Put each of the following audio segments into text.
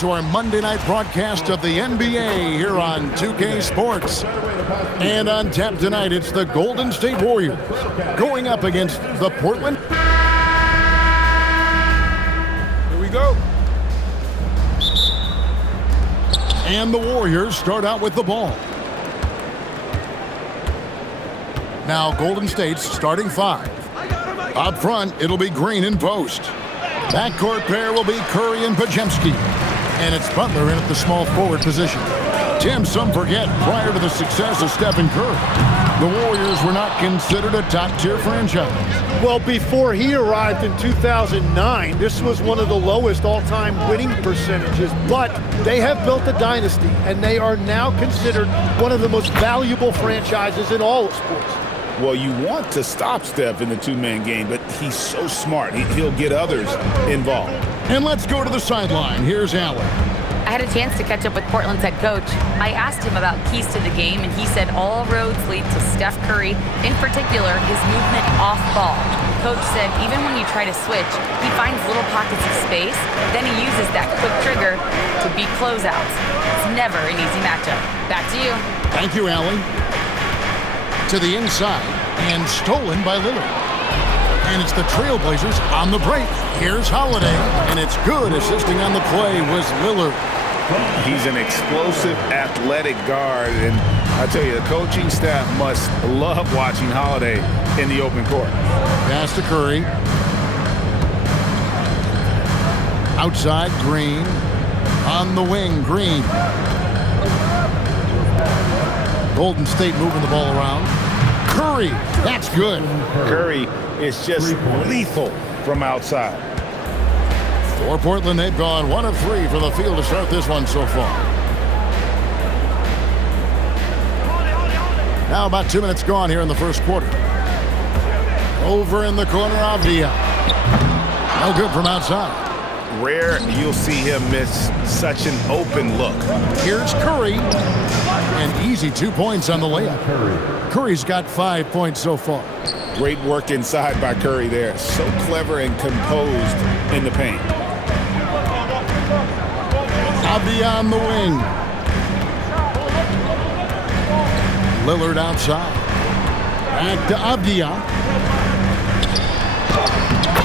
to our Monday night broadcast of the NBA here on 2K Sports. And on tap tonight, it's the Golden State Warriors going up against the Portland. Here we go. And the Warriors start out with the ball. Now Golden State's starting five. Up front, it'll be Green in post. Backcourt pair will be Curry and Podziemski. And it's Butler in at the small forward position. Tim, some forget, prior to the success of Stephen Curry, the Warriors were not considered a top-tier franchise. Well, before he arrived in 2009, this was one of the lowest all-time winning percentages, but they have built a dynasty, and they are now considered one of the most valuable franchises in all of sports. Well, you want to stop Steph in the two-man game, but he's so smart. He'll get others involved. And let's go to the sideline. Here's Allen. I had a chance to catch up with Portland's head coach. I asked him about keys to the game, and he said all roads lead to Steph Curry, in particular, his movement off ball. Coach said even when you try to switch, he finds little pockets of space, then he uses that quick trigger to beat closeouts. It's never an easy matchup. Back to you. Thank you, Allen. To the inside, and stolen by Lillard. And it's the Trailblazers on the break. Here's Holiday, and it's good. Assisting on the play was Lillard. He's an explosive, athletic guard, and I tell you, the coaching staff must love watching Holiday in the open court. Pass to Curry. Outside, Green. On the wing, Green. Golden State moving the ball around. Curry, that's good. Curry is just lethal from outside. For Portland, they've gone 1 of 3 from the field to start this one so far. Now about 2 minutes gone here in the first quarter. Over in the corner, Avdia. No good from outside. Rare you'll see him miss such an open look. Here's Curry. An easy 2 points on the layup. Curry's got 5 points so far. Great work inside by Curry there. So clever and composed in the paint. Avdia on the wing. Lillard outside. Back to Avdia.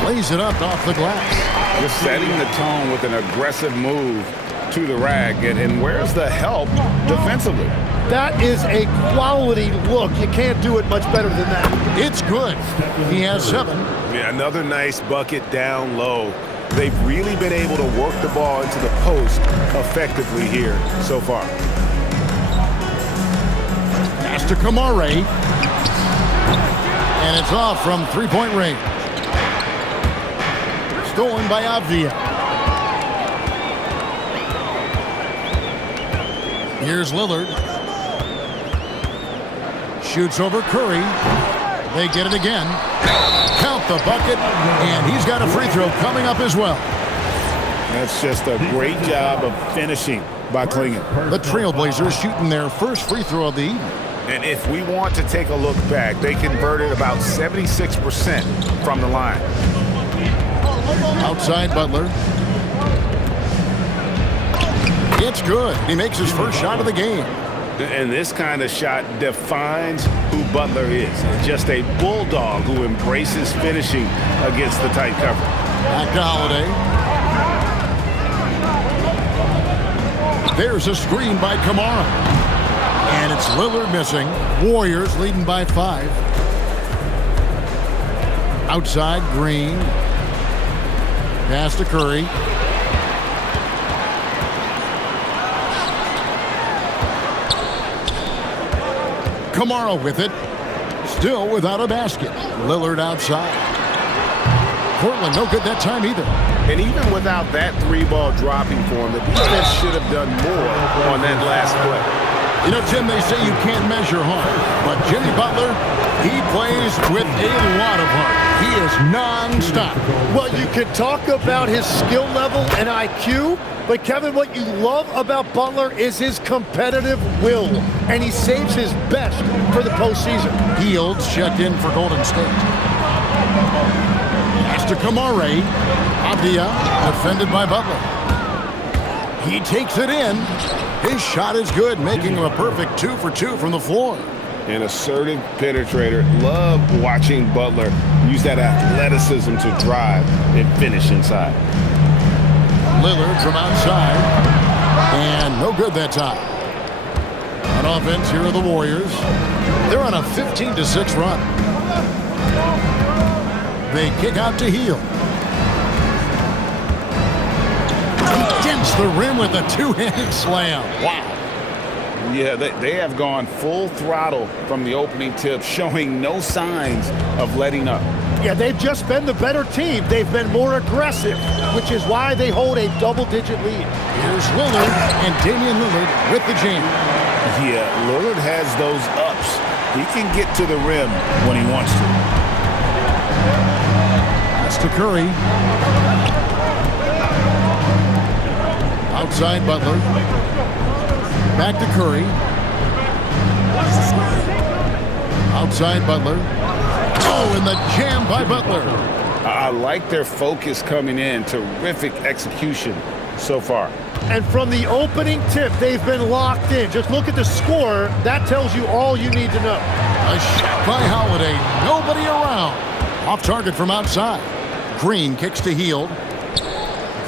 Lays it up off the glass. Just setting the tone with an aggressive move to the rack. And where's the help defensively? That is a quality look. You can't do it much better than that. It's good. He has 7. Yeah, another nice bucket down low. They've really been able to work the ball into the post effectively here so far. Pass to Kamare. And it's off from three-point range. Stolen by Avdia. Here's Lillard. Shoots over Curry. They get it again. Count the bucket, and he's got a free throw coming up as well. That's just a great job of finishing by Klingon. The Trailblazers shooting their first free throw of the evening. And if we want to take a look back, they converted about 76% from the line. Outside Butler. It's good. He makes his first shot of the game. And this kind of shot defines who Butler is. Just a bulldog who embraces finishing against the tight cover. Back to Holiday. There's a screen by Kamara. And it's Lillard missing. Warriors leading by 5. Outside, Green. Pass to Curry. Kamara with it. Still without a basket. Lillard outside. Portland no good that time either. And even without that 3-ball dropping for him, the defense should have done more on that last play. You know, Jim, they say you can't measure heart, but Jimmy Butler, he plays with a lot of heart. He is non-stop. Well, you can talk about his skill level and IQ, but Kevin, what you love about Butler is his competitive will, and he saves his best for the postseason. Fields checked in for Golden State. Pass to Kamare. Avdia defended by Butler. He takes it in. His shot is good, making him a perfect 2 for 2 from the floor. An assertive penetrator. Love watching Butler use that athleticism to drive and finish inside. Lillard from outside. And no good that time. On offense, here are the Warriors. They're on a 15-6 run. They kick out to Hield. He dents the rim with a two-handed slam. Wow. Yeah, they have gone full throttle from the opening tip, showing no signs of letting up. Yeah, they've just been the better team. They've been more aggressive, which is why they hold a double-digit lead. Here's Lillard, and Damian Lillard with the jam. Yeah, Lillard has those ups. He can get to the rim when he wants to. Pass to Curry. Outside Butler. Back to Curry. Outside Butler. Oh, and the jam by Butler. I like their focus coming in. Terrific execution so far. And from the opening tip, they've been locked in. Just look at the score. That tells you all you need to know. A shot by Holiday. Nobody around. Off target from outside. Green kicks to Hield.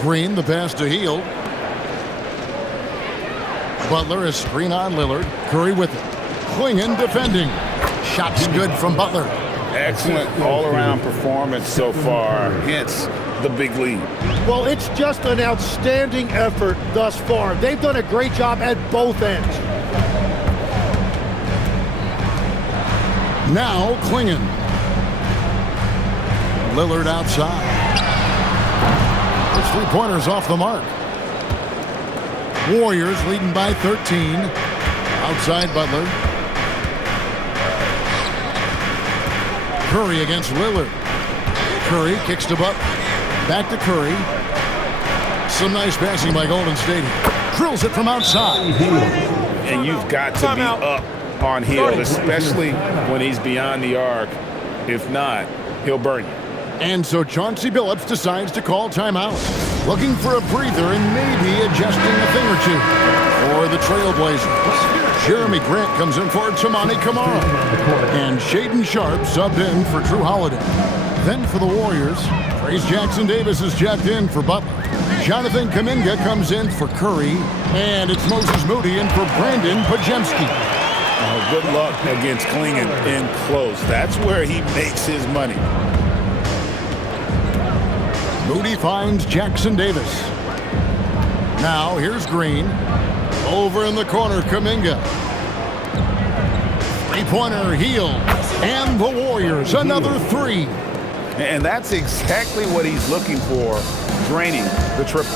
Green, the pass to Hield. Butler is screen on Lillard. Curry with it. Klingon defending. Shots good from Butler. Excellent all-around performance so far, hence the big lead. Well, it's just an outstanding effort thus far. They've done a great job at both ends. Now Klingon. Lillard outside. His three-pointers off the mark. Warriors leading by 13. Outside Butler. Curry against Lillard. Curry kicks to Butler. Back to Curry. Some nice passing by Golden State. Drills it from outside. And you've got to be up on Hield, especially when he's beyond the arc. If not, he'll burn you. And so Chauncey Billups decides to call timeout. Looking for a breather and maybe adjusting a thing or two. For the Trailblazers, Jeremy Grant comes in for Tamani Kamara. And Shaedon Sharpe subbed in for Drew Holiday. Then for the Warriors, Trace Jackson-Davis is checked in for Butler. Jonathan Kuminga comes in for Curry. And it's Moses Moody in for Brandon Podziemski. Oh, good luck against Klingon in close. That's where he makes his money. Moody finds Jackson-Davis. Now here's Green. Over in the corner, Kuminga. Three-pointer, Hield. And the Warriors, another three. And that's exactly what he's looking for, draining the triple.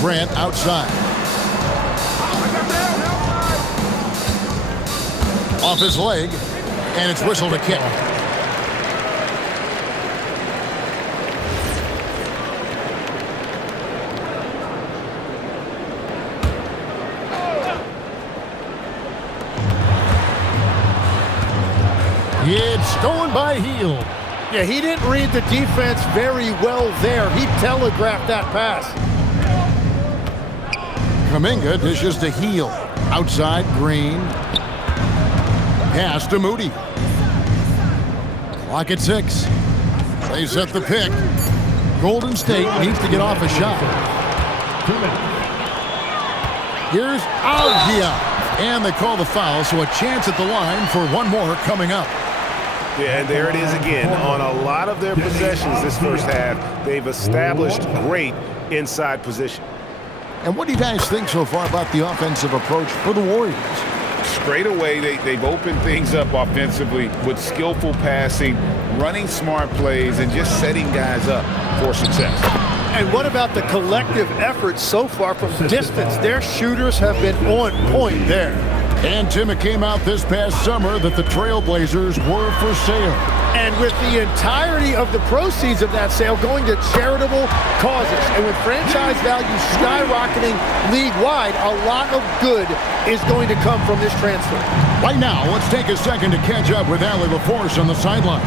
Grant outside. Off his leg, and it's whistled a kick. It's stolen by Hield. Yeah, he didn't read the defense very well there. He telegraphed that pass. Kuminga dishes to Hield. Outside, Green. Pass to Moody. Clock at 6. They set the pick. Golden State needs to get off a shot. Here's Algia. And they call the foul, so a chance at the line for one more coming up. Yeah, and there it is again. On a lot of their possessions this first half, they've established great inside position. And what do you guys think so far about the offensive approach for the Warriors? Straight away, they've opened things up offensively with skillful passing, running smart plays, and just setting guys up for success. And what about the collective effort so far from distance? Their shooters have been on point there. And Tim, it came out this past summer that the Trailblazers were for sale. And with the entirety of the proceeds of that sale going to charitable causes, and with franchise values skyrocketing league-wide, a lot of good is going to come from this transfer. Right now, let's take a second to catch up with Allie LaForce on the sidelines.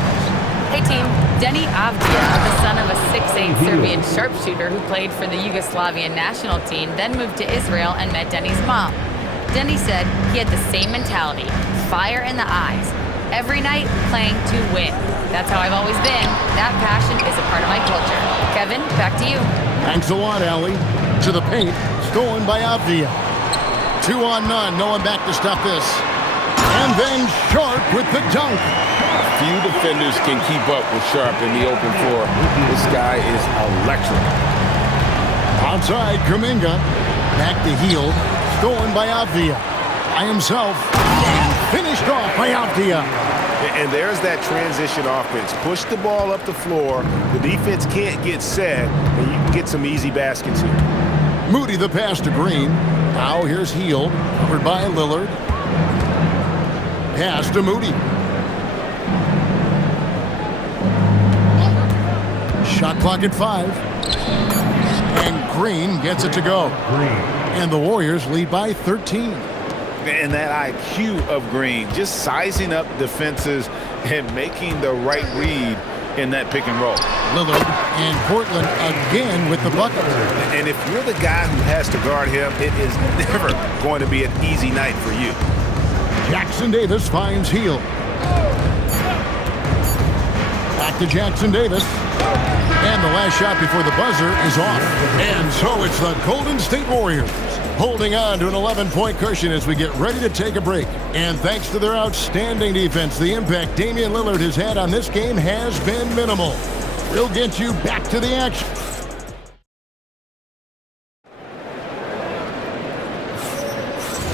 Hey team, Denny Avdia, the son of a 6'8" Serbian sharpshooter who played for the Yugoslavian national team, then moved to Israel and met Denny's mom. Denny said he had the same mentality, fire in the eyes. Every night, playing to win. That's how I've always been. That passion is a part of my culture. Kevin, back to you. Thanks a lot, Allie. To the paint, stolen by Avdia. 2 on none, no one back to stop this. And then Sharp with the dunk. Few defenders can keep up with Sharp in the open floor. This guy is electric. Outside, Kuminga. Back to Hield. Stolen by Avdia. By himself. And finished off by Avdia. And there's that transition offense. Push the ball up the floor. The defense can't get set, and you can get some easy baskets here. Moody the pass to Green. Now here's Hield. Covered by Lillard. Pass to Moody. Shot clock at 5. And Green gets it to go. And the Warriors lead by 13. And that IQ of Green, just sizing up defenses and making the right read in that pick and roll. Lillard and Portland again with the bucket. And if you're the guy who has to guard him, it is never going to be an easy night for you. Jackson Davis finds Hield. Back to Jackson Davis. And the last shot before the buzzer is off. And so it's the Golden State Warriors holding on to an 11-point cushion as we get ready to take a break. And thanks to their outstanding defense, the impact Damian Lillard has had on this game has been minimal. We'll get you back to the action.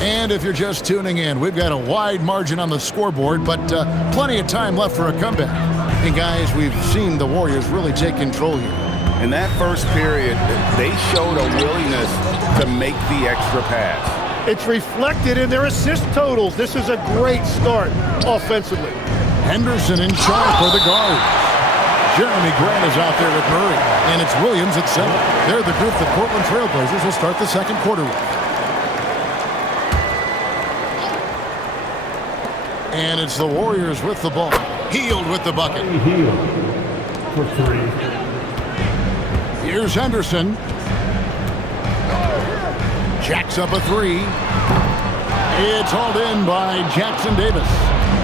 And if you're just tuning in, we've got a wide margin on the scoreboard, but plenty of time left for a comeback. And guys, we've seen the Warriors really take control here. In that first period, they showed a willingness to make the extra pass. It's reflected in their assist totals. This is a great start offensively. Henderson and Sharp for the guards. Jeremy Grant is out there with Murray. And it's Williams at center. They're the group that Portland Trailblazers will start the second quarter with. And it's the Warriors with the ball. Hield with the bucket. Hield for 3. Here's Henderson. Jacks up a 3. It's hauled in by Jackson Davis.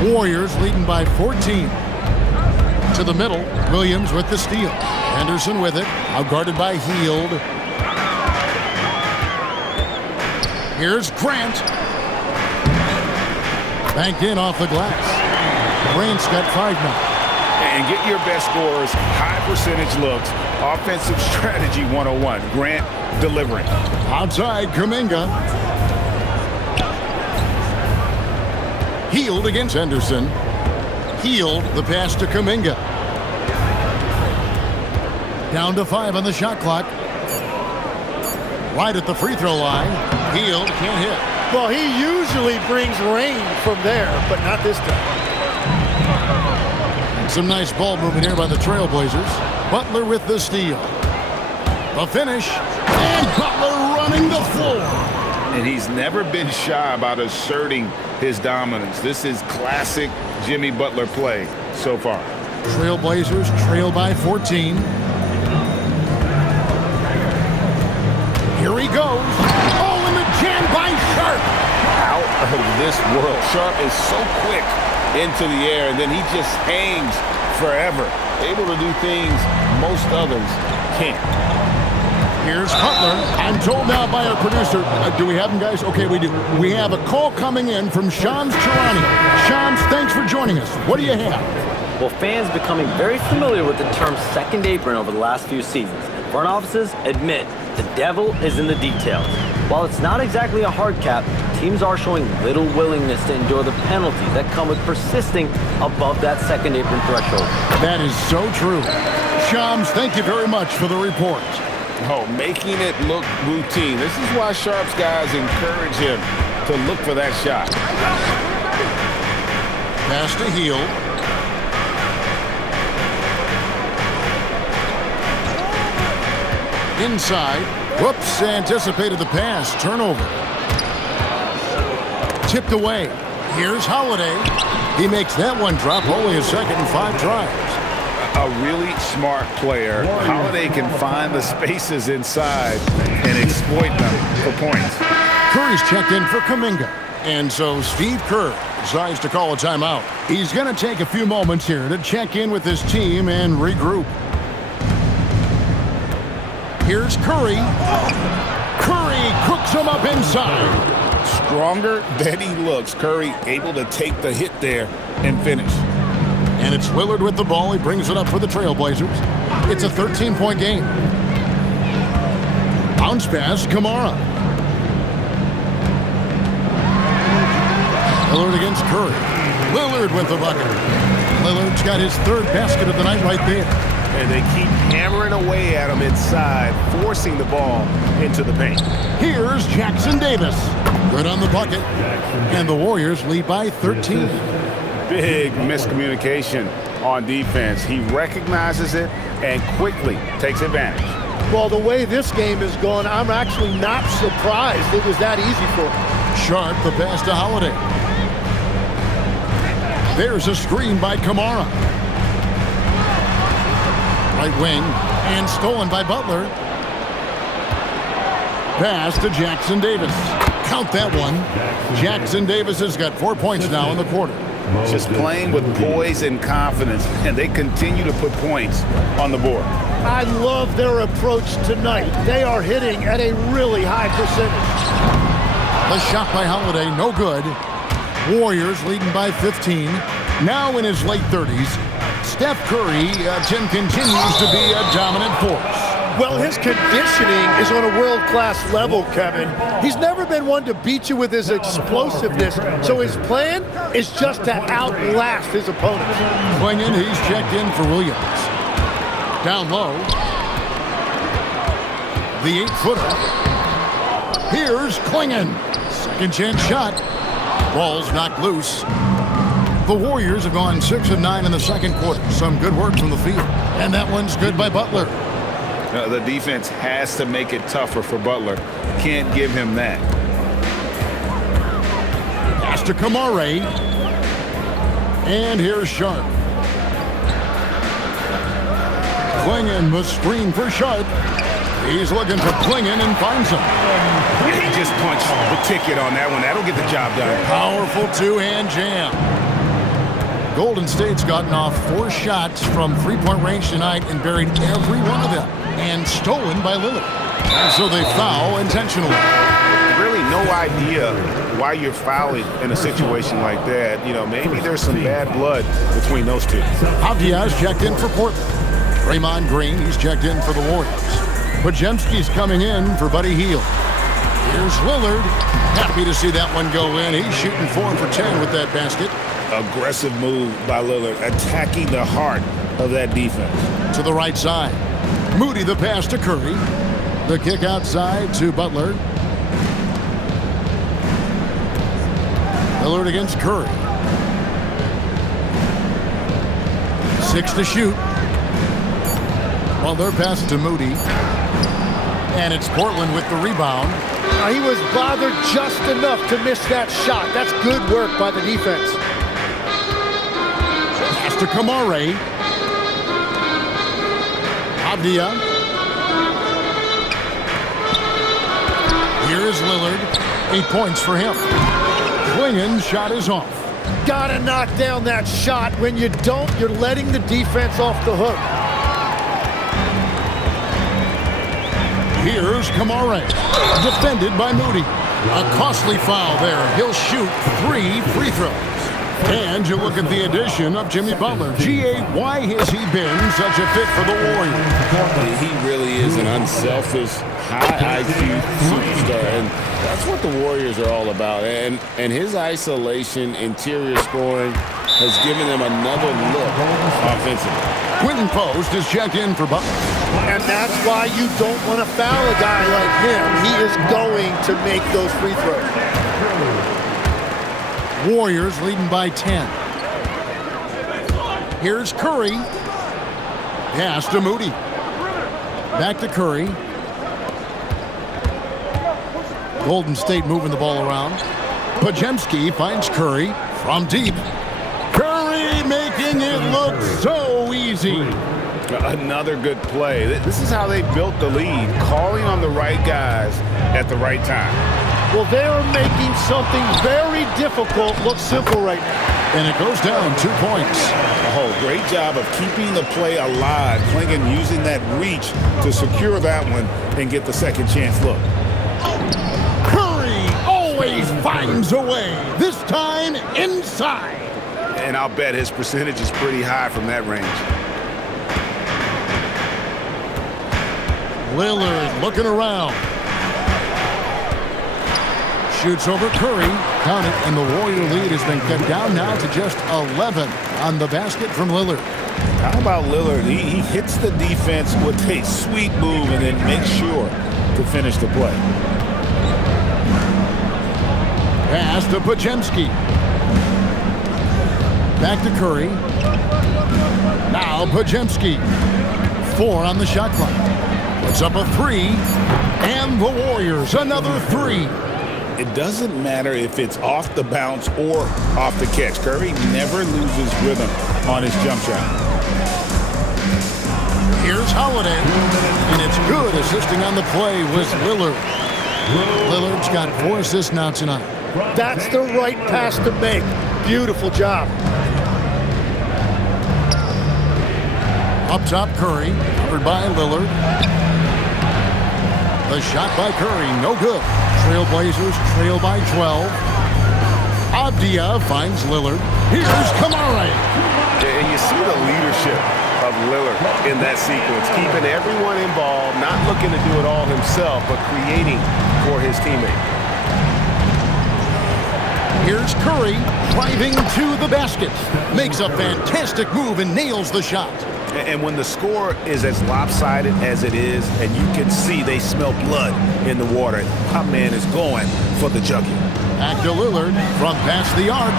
Warriors leading by 14. To the middle, Williams with the steal. Henderson with it, out guarded by Hield. Here's Grant. Banked in off the glass. Grant's got 5 now. And get your best scorers, high percentage looks, offensive strategy 101. Grant delivering. Outside, Kuminga. Hield against Henderson. Hield, the pass to Kuminga. Down to 5 on the shot clock. Right at the free throw line. Hield can't hit. Well, he usually brings rain from there, but not this time. Some nice ball movement here by the Trailblazers. Butler with the steal. The finish. And Butler running the floor. And he's never been shy about asserting his dominance. This is classic Jimmy Butler play so far. Trailblazers trail by 14. Here he goes. Oh, and the jam by Sharp. Out of this world. Sharp is so quick into the air, and then he just hangs forever. Able to do things most others can't. Here's Cutler. I'm told now by our producer, do we have him, guys? Okay, we do. We have a call coming in from Shams Charania. Shams, thanks for joining us. What do you have? Well, fans becoming very familiar with the term second apron over the last few seasons. And front offices admit the devil is in the details. While it's not exactly a hard cap, teams are showing little willingness to endure the penalties that come with persisting above that second apron threshold. That is so true. Shams, thank you very much for the report. Oh, making it look routine. This is why Sharp's guys encourage him to look for that shot. Pass to Hield. Inside. Whoops, anticipated the pass. Turnover. Tipped away. Here's Holiday. He makes that one drop. Only a second and 5 tries. a really smart player. Holiday can find the spaces inside and exploit them for points. Curry's checked in for Kuminga. And so Steve Kerr decides to call a timeout. He's going to take a few moments here to check in with his team and regroup. Here's Curry. Curry cooks him up inside. Stronger than he looks. Curry able to take the hit there and finish. And it's Lillard with the ball. He brings it up for the Trailblazers. It's a 13-point game. Bounce pass, Kamara. Lillard against Curry. Lillard with the bucket. Lillard's got his third basket of the night right there. And they keep hammering away at him inside, forcing the ball into the paint. Here's Jackson Davis. Good on the bucket. And the Warriors lead by 13. Big miscommunication on defense. He recognizes it and quickly takes advantage. Well, the way this game is going, I'm actually not surprised it was that easy for him. Sharp, the pass to Holiday. There's a screen by Kamara. Right wing, and stolen by Butler. Pass to Jackson Davis. Count that one. Jackson Davis has got 4 points now in the quarter. Just playing with poise and confidence, and they continue to put points on the board. I love their approach tonight. They are hitting at a really high percentage. The shot by Holiday, no good. Warriors leading by 15. Now in his late 30s, Steph Curry continues to be a dominant force. Well, his conditioning is on a world-class level, Kevin. He's never been one to beat you with his explosiveness, so his plan is just to outlast his opponents. Clingan, he's checked in for Williams. Down low. The 8-footer. Here's Clingan. Second chance shot. Ball's knocked loose. The Warriors have gone 6 of 9 in the second quarter. Some good work from the field. And that one's good by Butler. The defense has to make it tougher for Butler. Can't give him that. Pass to Kamara. And here's Sharp. Clingan must screen for Sharp. He's looking for Clingan and finds him. He just punched the ticket on that one. That'll get the job done. Powerful two-hand jam. Golden State's gotten off 4 shots from three-point range tonight and buried every one of them. And stolen by Lillard. And so they foul intentionally. Really no idea why you're fouling in a situation like that. You know, maybe there's some bad blood between those two. Avdia's checked in for Portland. Draymond Green, he's checked in for the Warriors. Podziemski's coming in for Buddy Hield. Here's Lillard. Happy to see that one go in. He's shooting 4 for 10 with that basket. Aggressive move by Lillard, attacking the heart of that defense. To the right side. Moody the pass to Curry. The kick outside to Butler. Lillard against Curry. 6 to shoot. Butler pass to Moody. And it's Portland with the rebound. He was bothered just enough to miss that shot. That's good work by the defense. Pass to Kamara. Avdia. Here is Lillard. 8 points for him. Clingan's shot is off. Gotta knock down that shot. When you don't, you're letting the defense off the hook. Here's Kamara. Defended by Moody. A costly foul there. He'll shoot 3 free throws. And you look at the addition of Jimmy Butler. G.A., why has he been such a fit for the Warriors? He really is an unselfish, high IQ superstar, and that's what the Warriors are all about. And his isolation, interior scoring has given them another look offensively. Quentin Post is checked in for Butler. And that's why you don't want to foul a guy like him. He is going to make those free throws. Warriors leading by 10. Here's Curry. Pass to Moody. Back to Curry. Golden State moving the ball around. Podziemski finds Curry from deep. Curry makes making it look so easy. Another good play. This is how they built the lead, calling on the right guys at the right time. Well, they are making something very difficult look simple right now. And it goes down 2 points. Oh, great job of keeping the play alive. Klingon using that reach to secure that one and get the second chance look. Curry always finds a way, this time inside. And I'll bet his percentage is pretty high from that range. Lillard looking around. Shoots over Curry. Count it, and the Warrior lead has been cut down now to just 11 on the basket from Lillard. How about Lillard? He hits the defense with a sweet move and then makes sure to finish the play. Pass to Podziemski. Back to Curry. Now Podziemski. 4 on the shot clock. Puts up a 3. And the Warriors another 3. It doesn't matter if it's off the bounce or off the catch. Curry never loses rhythm on his jump shot. Here's Holiday. And it's good assisting on the play was Lillard. Lillard's got 4 assists now tonight. That's the right pass to make. Beautiful job. Up top, Curry. Covered by Lillard. The shot by Curry, no good. Trailblazers trail by 12. Avdia finds Lillard. Here's Kamara. And you see the leadership of Lillard in that sequence, keeping everyone involved, not looking to do it all himself, but creating for his teammate. Here's Curry driving to the basket. Makes a fantastic move and nails the shot. And when the score is as lopsided as it is, and you can see they smell blood in the water, our man is going for the jugular. Back to Lillard from past the arc.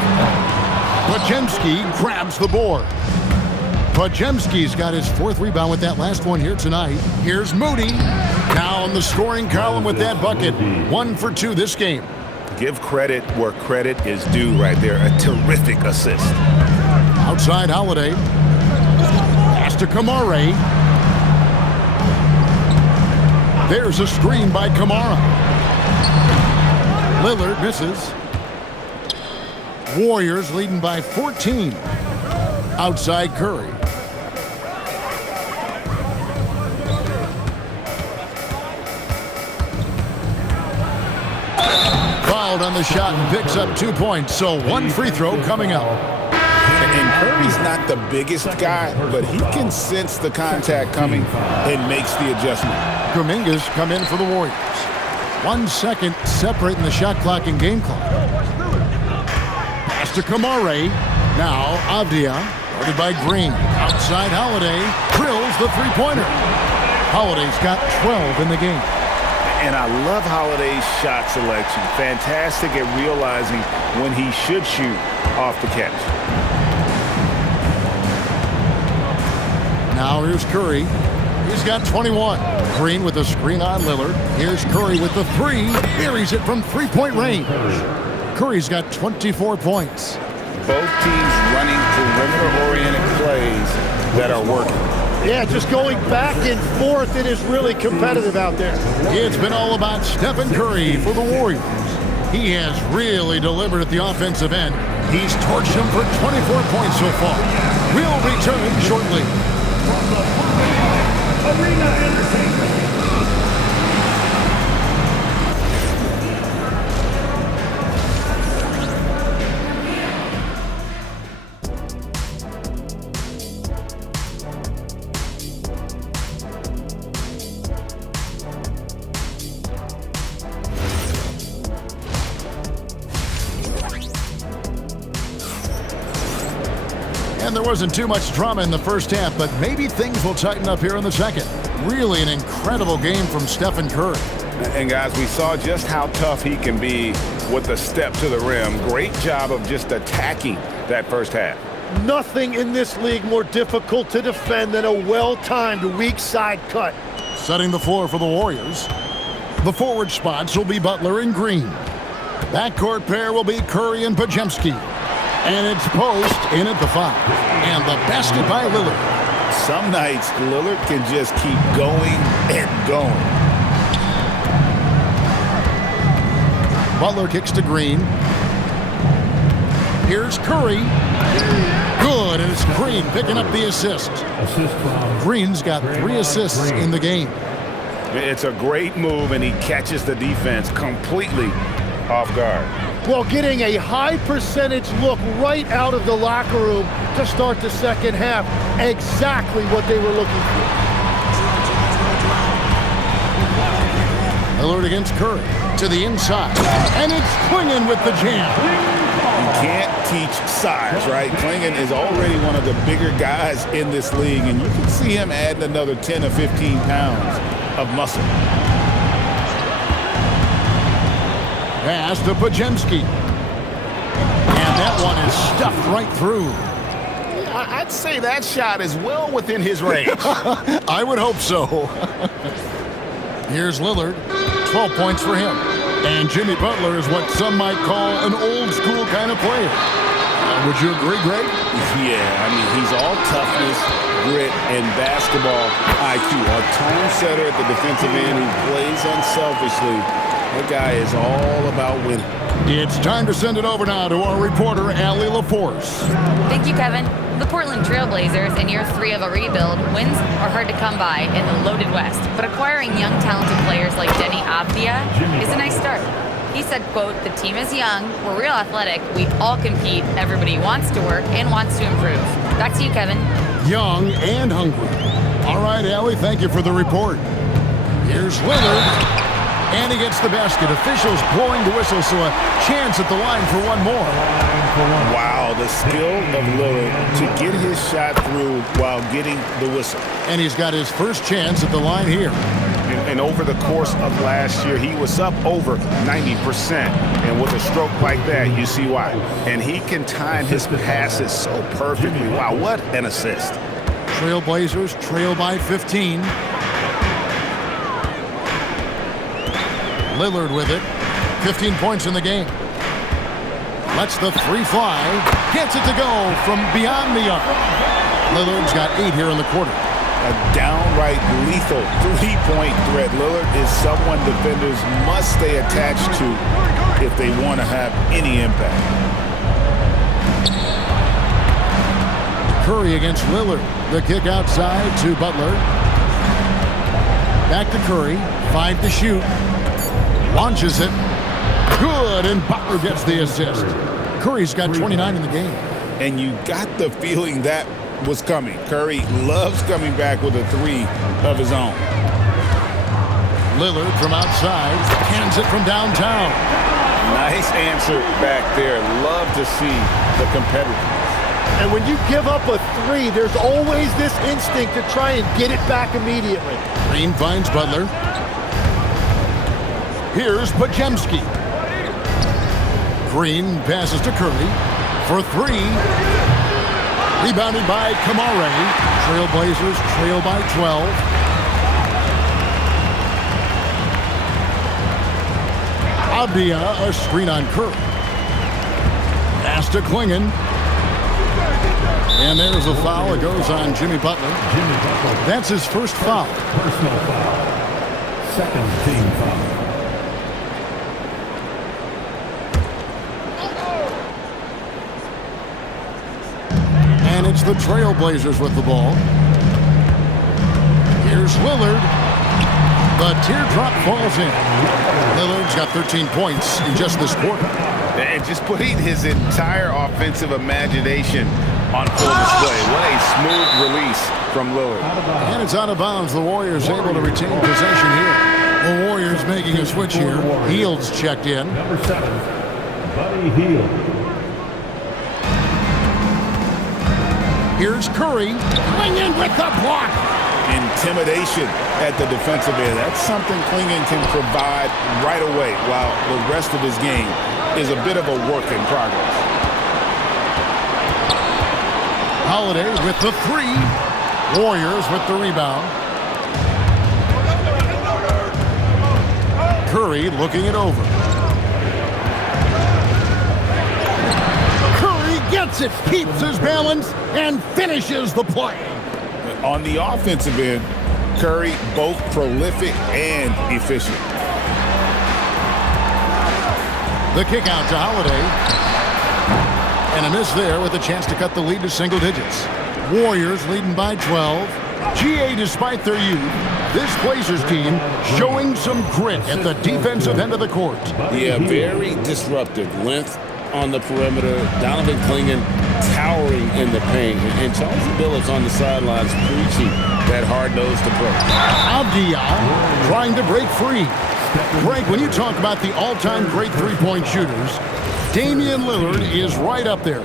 Podziemski grabs the board. Podziemski's got his 4th rebound with that last one here tonight. Here's Moody. Now on the scoring column with that bucket. 1 for 2 this game. Give credit where credit is due right there. A terrific assist. Outside Holiday. Pass to Kamara. There's a screen by Kamara. Lillard misses. Warriors leading by 14. Outside Curry. Fouled on the shot and picks up 2 points. So 1 free throw coming up. And Curry's not the biggest guy, but he can sense the contact coming and makes the adjustment. Kuminga's come in for the Warriors. 1 second separating the shot clock and game clock. Pass to Kamara. Now Avdia, guarded by Green. Outside Holiday, drills the three-pointer. Holiday's got 12 in the game. And I love Holiday's shot selection. Fantastic at realizing when he should shoot off the catch. Now here's Curry. He's got 21. Green with a screen on Lillard. Here's Curry with the 3. Buries it from three-point range. Curry's got 24 points. Both teams running perimeter-oriented plays that are working. Yeah, just going back and forth. It is really competitive out there. It's been all about Stephen Curry for the Warriors. He has really delivered at the offensive end. He's torched them for 24 points so far. We'll return shortly. Arena Entertainment. And there wasn't too much drama in the first half, but maybe things will tighten up here in the second. Really an incredible game from Stephen Curry. And guys, we saw just how tough he can be with the step to the rim. Great job of just attacking that first half. Nothing in this league more difficult to defend than a well-timed weak side cut. Setting the floor for the Warriors. The forward spots will be Butler and Green. Backcourt pair will be Curry and Podziemski. And it's post in at the 5. And the basket by Lillard. Some nights, Lillard can just keep going and going. Butler kicks to Green. Here's Curry. Good, and it's Green picking up the assist. Green's got 3 assists in the game. It's a great move, and he catches the defense completely off guard. Well, getting a high percentage look right out of the locker room to start the second half. Exactly what they were looking for. Lillard against Curry to the inside. And it's Klingon with the jam. You can't teach size, right? Klingon is already one of the bigger guys in this league, and you can see him adding another 10 or 15 pounds of muscle. Pass to Pajemski. And that one is stuffed right through. I'd say that shot is well within his range. I would hope so. Here's Lillard. 12 points for him. And Jimmy Butler is what some might call an old school kind of player. Would you agree, Greg? Yeah, I mean, he's all toughness, grit, and basketball IQ. A tone setter at the defensive end who plays unselfishly. That guy is all about winning. It's time to send it over now to our reporter, Allie LaForce. Thank you, Kevin. The Portland Trailblazers, in year 3 of a rebuild, wins are hard to come by in the loaded West. But acquiring young, talented players like Denny Avdia is a nice start. He said, quote, "The team is young, we're real athletic, we all compete, everybody wants to work and wants to improve." Back to you, Kevin. Young and hungry. All right, Allie, thank you for the report. Here's Lillard. And he gets the basket. Officials blowing the whistle, so a chance at the line for one more. Wow, the skill of Lillard to get his shot through while getting the whistle. And he's got his first chance at the line here. And over the course of last year, he was up over 90%. And with a stroke like that, you see why. And he can time his passes so perfectly. Wow, what an assist. Trailblazers trail by 15. Lillard with it. 15 points in the game. Lets the 3 fly. Gets it to go from beyond the arc. Lillard's got 8 here in the quarter. A downright lethal 3-point threat. Lillard is someone defenders must stay attached to if they want to have any impact. Curry against Lillard. The kick outside to Butler. Back to Curry. 5 to shoot. Launches it. Good, and Butler gets the assist. Curry's got 29 in the game. And you got the feeling that was coming. Curry loves coming back with a 3 of his own. Lillard from outside. Hands it from downtown. Nice answer back there. Love to see the competitiveness. And when you give up a 3, there's always this instinct to try and get it back immediately. Green finds Butler. Here's Pajemski. Green passes to Curry for 3. Rebounded by Kamare. Trailblazers trail by 12. Avdia, a screen on Curry. Pass to Klingon. And there's a foul. It goes on Jimmy Butler. That's his first foul. Personal foul. Second team foul. And it's the Trailblazers with the ball. Here's Lillard. The teardrop falls in. Lillard's got 13 points in just this quarter. And just putting his entire offensive imagination on full display. What a smooth release from Lillard. And it's out of bounds. The Warriors able to retain possession here. The Warriors making a switch here. Hield's checked in. Number 7, Buddy Hield. Here's Curry. Klingon with the block. Intimidation at the defensive end. That's something Klingon can provide right away, while the rest of his game is a bit of a work in progress. Holiday with the 3. Warriors with the rebound. Curry looking it over. Curry gets it, keeps his balance, and finishes the play. On the offensive end, Curry both prolific and efficient. The kick out to Holiday. And a miss there with a chance to cut the lead to single digits. Warriors leading by 12. GA, despite their youth, this Blazers team showing some grit at the defensive end of the court. Yeah, very disruptive. Length on the perimeter. Donovan Clingan towering in the paint. And Charles Billups on the sidelines preaching that hard-nosed approach. Avdia trying to break free. Greg, when you talk about the all-time great three-point shooters, Damian Lillard is right up there.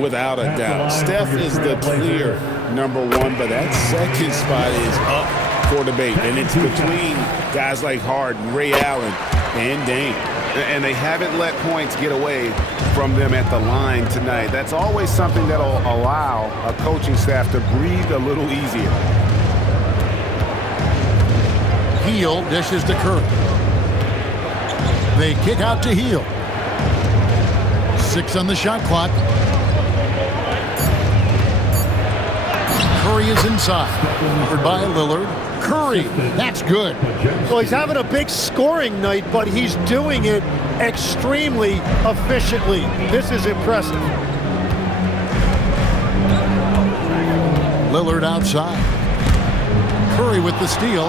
Without a doubt. Steph is the clear #1, but that second spot is up for debate. And it's between guys like Harden, Ray Allen, and Dame. And they haven't let points get away from them at the line tonight. That's always something that'll allow a coaching staff to breathe a little easier. Heel dishes to Curry. They kick out to Heel. 6 on the shot clock. Curry is inside. Covered by Lillard. Curry, that's good. Well, he's having a big scoring night, but he's doing it extremely efficiently. This is impressive. Lillard outside. Curry with the steal.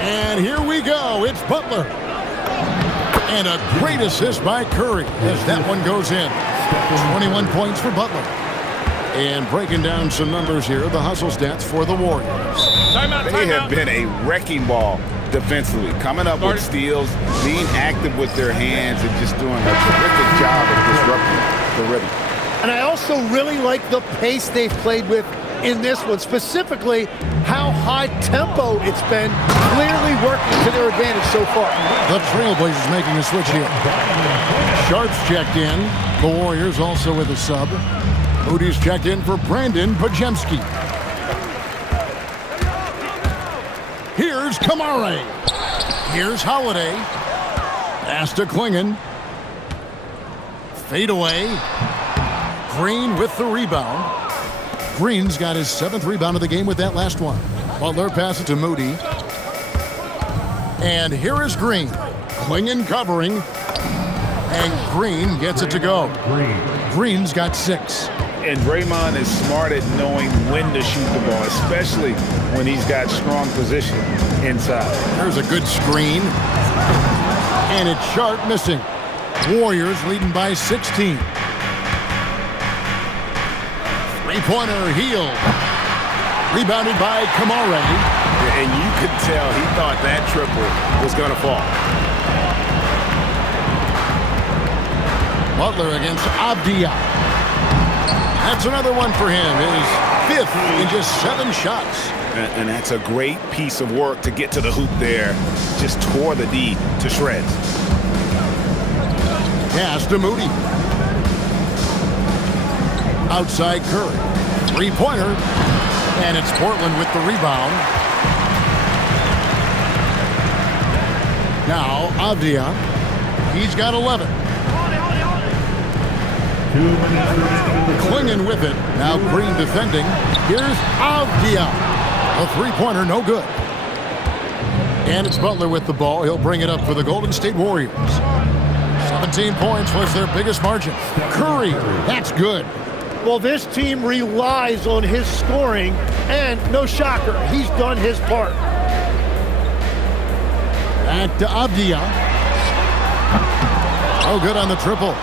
And here we go. It's Butler. And a great assist by Curry as that one goes in. 21 points for Butler. And breaking down some numbers here, the hustle stats for the Warriors. They have been a wrecking ball defensively, coming up with steals, being active with their hands, and just doing a terrific job of disrupting the rhythm. And I also really like the pace they've played with in this one, specifically how high tempo it's been, clearly working to their advantage so far. The Trailblazers making a switch here. Sharps checked in. The Warriors also with a sub. Moody's checked in for Brandon Pajemski. Here's Kamare. Here's Holiday. Pass to Clingan. Fade away. Green with the rebound. Green's got his 7th rebound of the game with that last one. Butler passes it to Moody. And here is Green. Clingan covering. And Green gets it to go. Green's got 6. And Draymond is smart at knowing when to shoot the ball, especially when he's got strong position inside. There's a good screen. And it's Sharp missing. Warriors leading by 16. Three-pointer, Heel. Rebounded by Kamare. And you could tell he thought that triple was going to fall. Butler against Avdia. That's another one for him. His 5th in just 7 shots. And that's a great piece of work to get to the hoop there. Just tore the D to shreds. Pass to Moody. Outside Curry. Three-pointer. And it's Portland with the rebound. Now Avdia. He's got 11. Clingan with it. Now Green defending. Here's Avdia. A three-pointer, no good. And it's Butler with the ball. He'll bring it up for the Golden State Warriors. 17 points was their biggest margin. Curry, that's good. Well, this team relies on his scoring, and no shocker, he's done his part. Back to Avdia. Oh, good on the triple.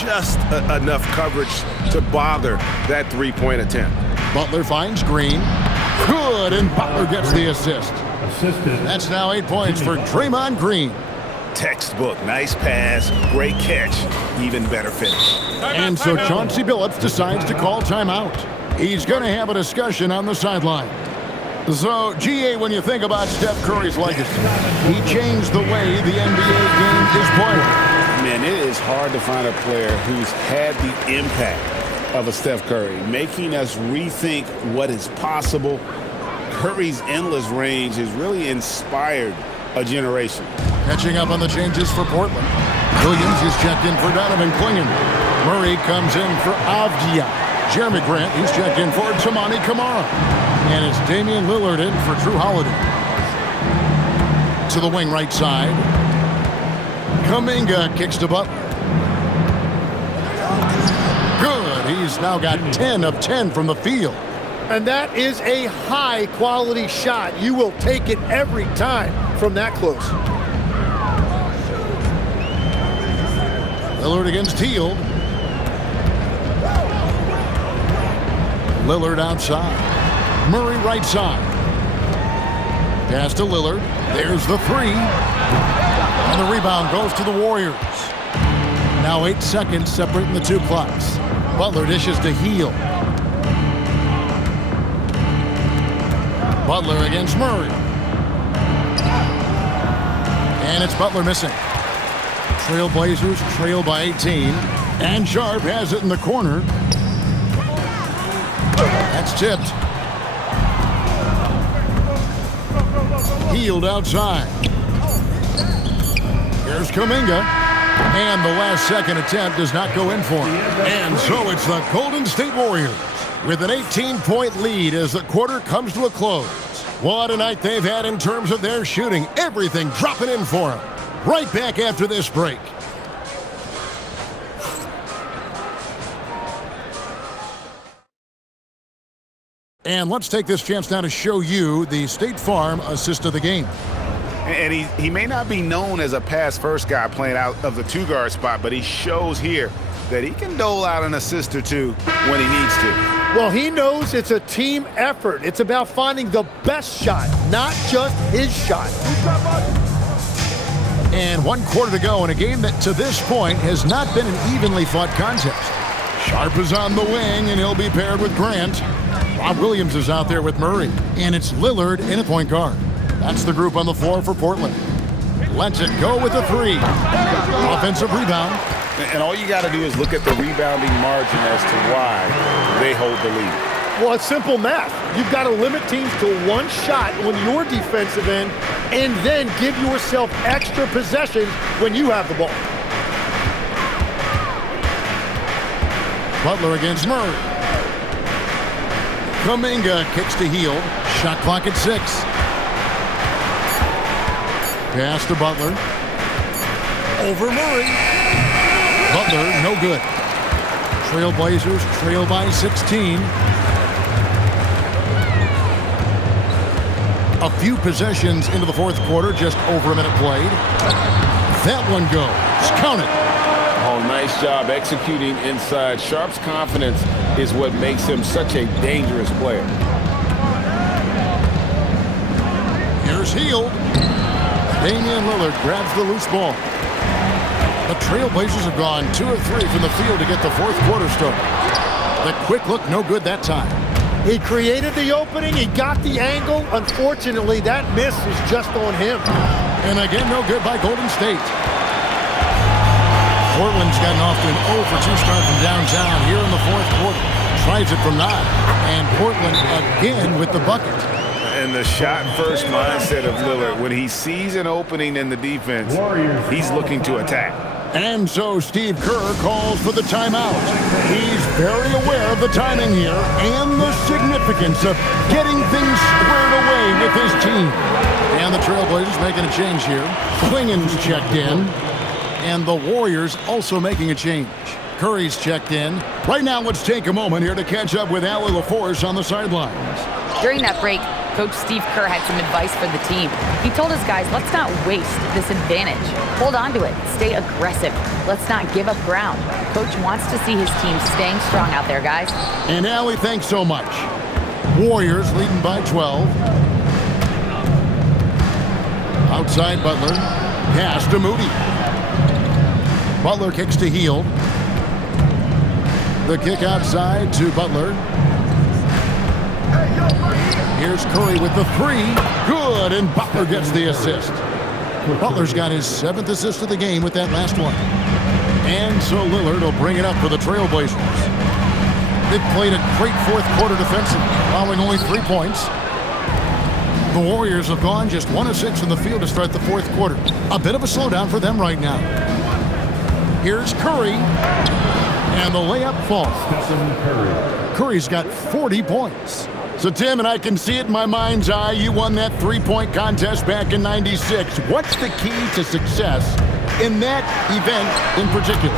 Just enough coverage to bother that three-point attempt. Butler finds Green. Good, and Butler gets the assist. That's now 8 points for Draymond Green. Textbook, nice pass, great catch, even better finish. And so Chauncey Billups decides to call timeout. He's going to have a discussion on the sideline. So, GA, when you think about Steph Curry's legacy, he changed the way the NBA game is played. Man, it is hard to find a player who's had the impact of a Steph Curry, making us rethink what is possible. Curry's endless range has really inspired a generation. Catching up on the changes for Portland. Williams is checked in for Donovan Clingan. Murray comes in for Avdia. Jeremy Grant, he's checked in for Tamani Kamara. And it's Damian Lillard in for Drew Holiday. To the wing right side. Kuminga kicks to Butler. Good. He's now got 10 of 10 from the field. And that is a high-quality shot. You will take it every time from that close. Lillard against Hield. Lillard outside. Murray right side. Pass to Lillard. There's the three. And the rebound goes to the Warriors. Now 8 seconds separating the two clocks. Butler dishes to Hield. Butler against Murray. And it's Butler missing. Trailblazers trail by 18. And Sharp has it in the corner. That's tipped. Hield outside. Here's Kuminga. And the last second attempt does not go in for him. And so it's the Golden State Warriors with an 18-point lead as the quarter comes to a close. What a night they've had in terms of their shooting. Everything dropping in for them. Right back after this break. And let's take this chance now to show you the State Farm assist of the game. And he may not be known as a pass-first guy playing out of the two-guard spot, but he shows here that he can dole out an assist or two when he needs to. Well, he knows it's a team effort. It's about finding the best shot, not just his shot. And 1 quarter to go in a game that to this point has not been an evenly fought contest. Sharp is on the wing, and he'll be paired with Grant. Rob Williams is out there with Murray. And it's Lillard in a point guard. That's the group on the floor for Portland. Lets it go with a three. Offensive rebound. And all you got to do is look at the rebounding margin as to why they hold the lead. Well, it's simple math. You've got to limit teams to one shot on your defensive end and then give yourself extra possessions when you have the ball. Butler against Murray. Kuminga kicks to Hield. Shot clock at 6. Pass to Butler. Over Murray. Butler, no good. Trailblazers trail by 16. A few possessions into the fourth quarter, just over a minute played. That one goes. Count it. Oh, nice job executing inside. Sharp's confidence is what makes him such a dangerous player. Here's Hield. Damian Lillard grabs the loose ball. The Trailblazers have gone 2 of 3 from the field to get the fourth quarter started. The quick look, no good that time. He created the opening. He got the angle. Unfortunately, that miss was just on him. And again, no good by Golden State. Portland's gotten off to an 0 for 2 start from downtown here in the fourth quarter. Tries it from 9. And Portland again with the bucket. And the shot-first mindset of Lillard, when he sees an opening in the defense, he's looking to attack. And so Steve Kerr calls for the timeout. He's very aware of the timing here and the significance of getting things squared away with his team. And the Trailblazers making a change here. Klingen's checked in. And the Warriors also making a change. Curry's checked in. Right now, let's take a moment here to catch up with Allie LaForce on the sidelines. During that break, Coach Steve Kerr had some advice for the team. He told his guys, let's not waste this advantage. Hold on to it. Stay aggressive. Let's not give up ground. Coach wants to see his team staying strong out there, guys. And Allie, thanks so much. Warriors leading by 12. Outside Butler. Pass to Moody. Butler kicks to Hield. The kick outside to Butler. Here's Curry with the three. Good, and Butler gets the assist. Butler's got his 7th assist of the game with that last one. And so Lillard will bring it up for the Trailblazers. They've played a great fourth quarter defensively, allowing only 3 points. The Warriors have gone just 1 of 6 in the field to start the fourth quarter. A bit of a slowdown for them right now. Here's Curry. And the layup falls. Stephen Curry. Curry's got 40 points. So, Tim, and I can see it in my mind's eye, you won that three-point contest back in '96. What's the key to success in that event in particular?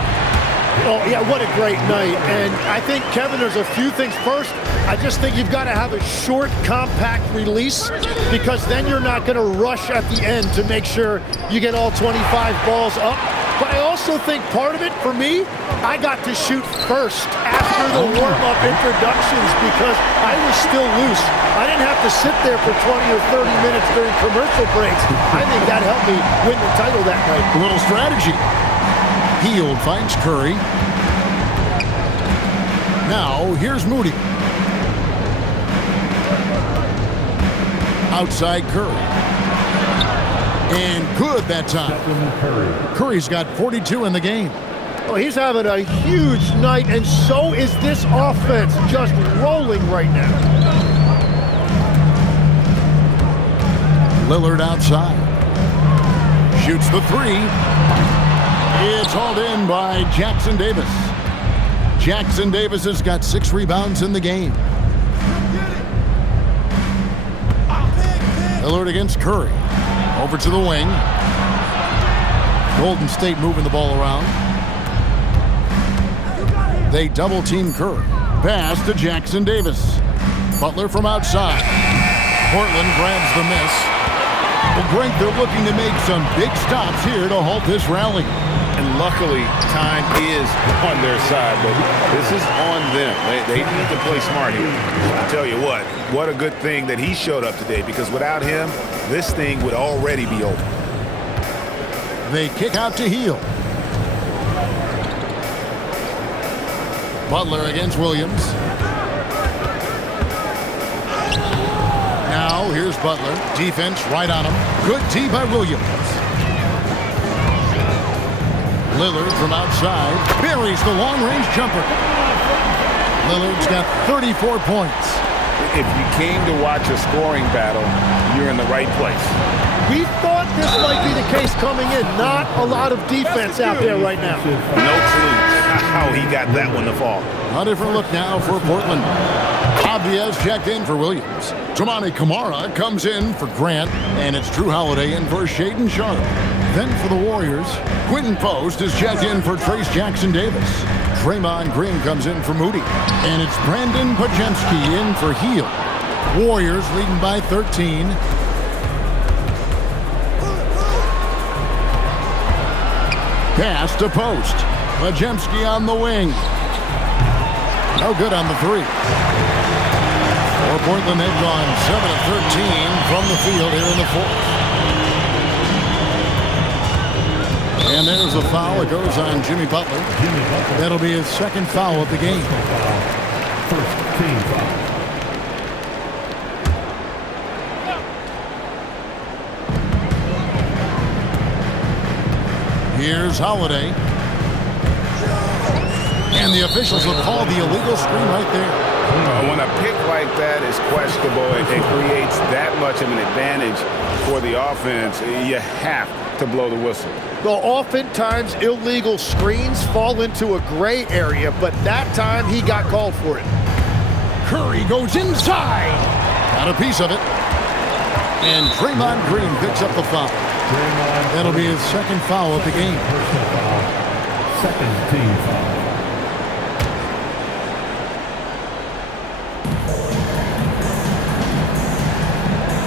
Oh, yeah, what a great night. And I think, Kevin, there's a few things. First, I just think you've got to have a short, compact release, because then you're not going to rush at the end to make sure you get all 25 balls up. But I also think part of it, for me, I got to shoot first after the warm-up introductions because I was still loose. I didn't have to sit there for 20 or 30 minutes during commercial breaks. I think that helped me win the title that night. A little strategy. Hield finds Curry. Now, here's Moody. Outside Curry. And good that time. Curry's got 42 in the game. Well, he's having a huge night, and so is this offense, just rolling right now. Lillard outside. Shoots the three. It's hauled in by Jackson Davis. Jackson Davis has got 6 rebounds in the game. Lillard against Curry. Over to the wing. Golden State moving the ball around. They double-team Curry. Pass to Jackson Davis. Butler from outside. Portland grabs the miss. Well, Greg, they're looking to make some big stops here to halt this rally. And luckily, time is on their side, but this is on them. They need to play smart here. I'll tell you what a good thing that he showed up today, because without him, this thing would already be over. They kick out to Hield. Butler against Williams. Now, here's Butler. Defense right on him. Good tee by Williams. Lillard from outside buries the long-range jumper. Lillard's got 34 points. If you came to watch a scoring battle, you're in the right place. We thought this might be the case coming in. Not a lot of defense out there right now. No clue how he got that one to fall. A different look now for Portland. Obvious checked in for Williams. Toumani Camara comes in for Grant, and it's Drew Holiday in for Shaedon Sharpe. Then for the Warriors, Quentin Post is checked in for Trace Jackson Davis. Draymond Green comes in for Moody. And it's Brandon Podziemski in for Hield. Warriors leading by 13. Pass to Post. Podziemski on the wing. No good on the three. For Portland, they've gone 7 of 13 from the field here in the fourth. And there's a foul. It goes on Jimmy Butler. That'll be his second foul of the game. First team foul. Here's Holiday. And the officials will call the illegal screen right there. When a pick like that is questionable, it creates that much of an advantage for the offense. You have to blow the whistle. Well, oftentimes illegal screens fall into a gray area, but that time he got called for it. Curry goes inside. Got a piece of it. And Draymond Green picks up the foul. That'll be his second foul of the game. Personal foul. Second team foul.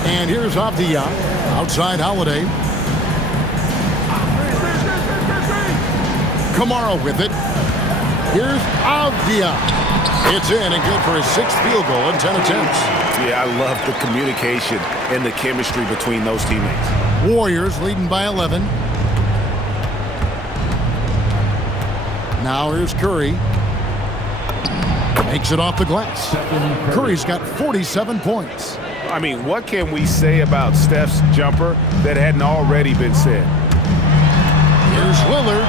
And here's Avdia. Outside Holiday. Camara with it. Here's Avdia. It's in and good for his 6th field goal in 10 attempts. Yeah, I love the communication and the chemistry between those teammates. Warriors leading by 11. Now here's Curry. Makes it off the glass. Curry's got 47 points. I mean, what can we say about Steph's jumper that hadn't already been said? Here's Lillard.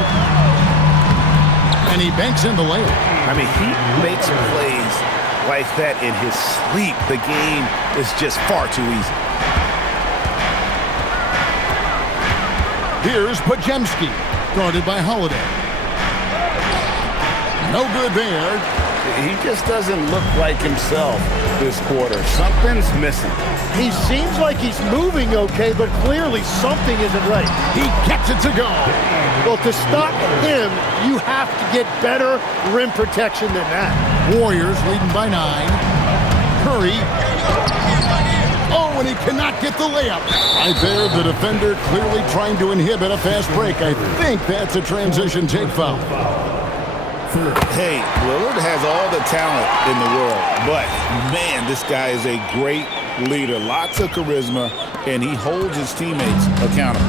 And he banks in the layup. I mean, he makes plays like that in his sleep. The game is just far too easy. Here's Podziemski, guarded by Holiday. No good there. He just doesn't look like himself this quarter. Something's missing. He seems like he's moving okay, but clearly something isn't right. He gets it to go. Well, to stop him, you have to get better rim protection than that. Warriors leading by 9. Curry. Oh, and he cannot get the layup. Right there, the defender clearly trying to inhibit a fast break. I think that's a transition take foul. Hey, Lillard has all the talent in the world, but man, this guy is a great leader. Lots of charisma, and he holds his teammates accountable.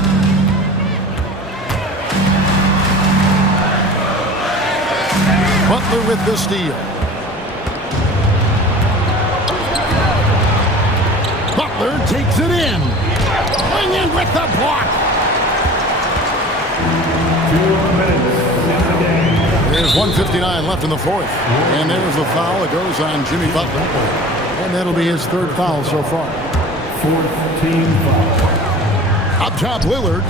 Butler with the steal. Butler takes it in. Swing in with the block. 4 minutes. There's 1:59 left in the fourth. And there's the foul. It goes on Jimmy Butler. And that'll be his third foul so far. 4th team foul. Up top, Lillard.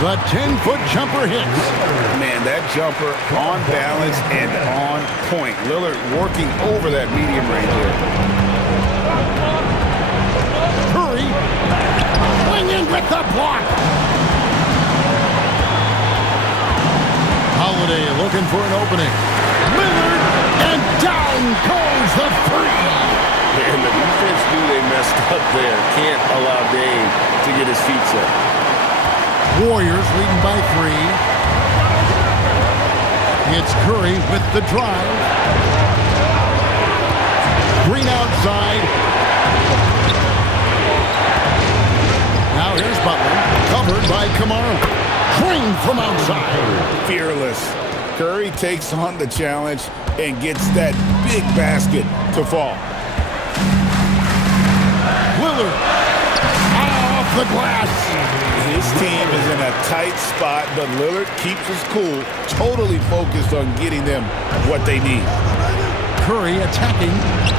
The 10-foot jumper hits. Man, that jumper on balance and on point. Lillard working over that medium range there. Curry. Swing in with the block. Holiday looking for an opening. Lillard, and down goes the three. And the defense knew they messed up there. Can't allow Dame to get his feet set. Warriors leading by 3. It's Curry with the drive. Green outside. Now here's Butler, covered by Kamara. Green from outside. Fearless. Curry takes on the challenge and gets that big basket to fall. Lillard off the glass. His team is in a tight spot, but Lillard keeps his cool, totally focused on getting them what they need. Curry attacking.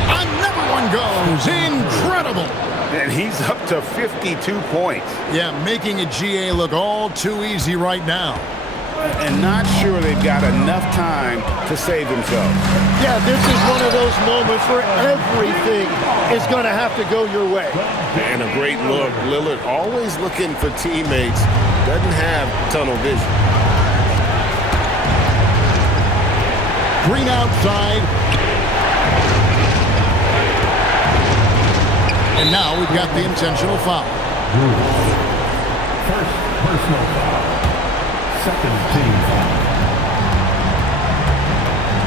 Another one goes. Incredible. And he's up to 52 points. Yeah, making a GA look all too easy right now. And not sure they've got enough time to save themselves. Yeah, this is one of those moments where everything is going to have to go your way. And a great look. Lillard always looking for teammates. Doesn't have tunnel vision. Green outside. And now we've got the intentional foul. First personal foul. Second team foul.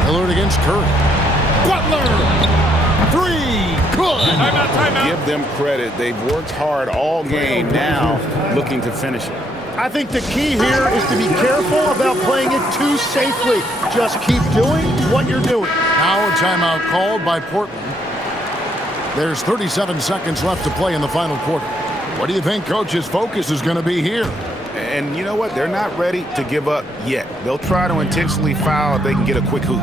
Lillard against Curry. Butler! 3! Good! Timeout. Give them credit. They've worked hard all game, now looking to finish it. I think the key here is to be careful about playing it too safely. Just keep doing what you're doing. Now a timeout called by Portland. There's 37 seconds left to play in the final quarter. What do you think Coach's focus is going to be here? And you know what? They're not ready to give up yet. They'll try to intentionally foul if they can get a quick hoop.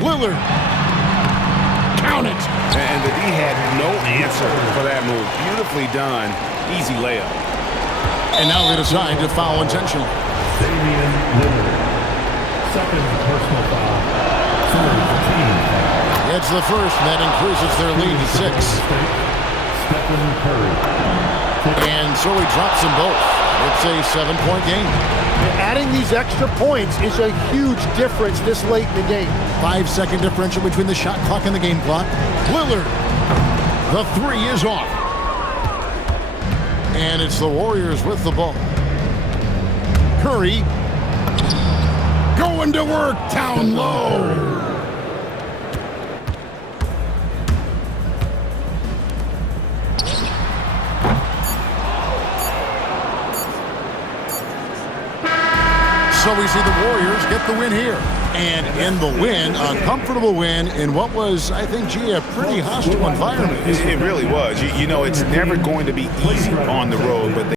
Lillard. Count it. And the D had no answer for that move. Beautifully done. Easy layup. And now they decide to foul intentionally. Damian Lillard. Second personal foul. Third team foul. It's the first, and that increases their lead to 6. Stephen Curry. And so he drops them both. It's a 7-point game. Adding these extra points is a huge difference this late in the game. 5-second differential between the shot clock and the game clock. Lillard. The 3 is off. And it's the Warriors with the ball. Curry. Going to work down low. So we see the Warriors get the win here. And in the win, a comfortable win in what was, I think, G, a pretty hostile environment. It really was. You know, it's never going to be easy on the road, but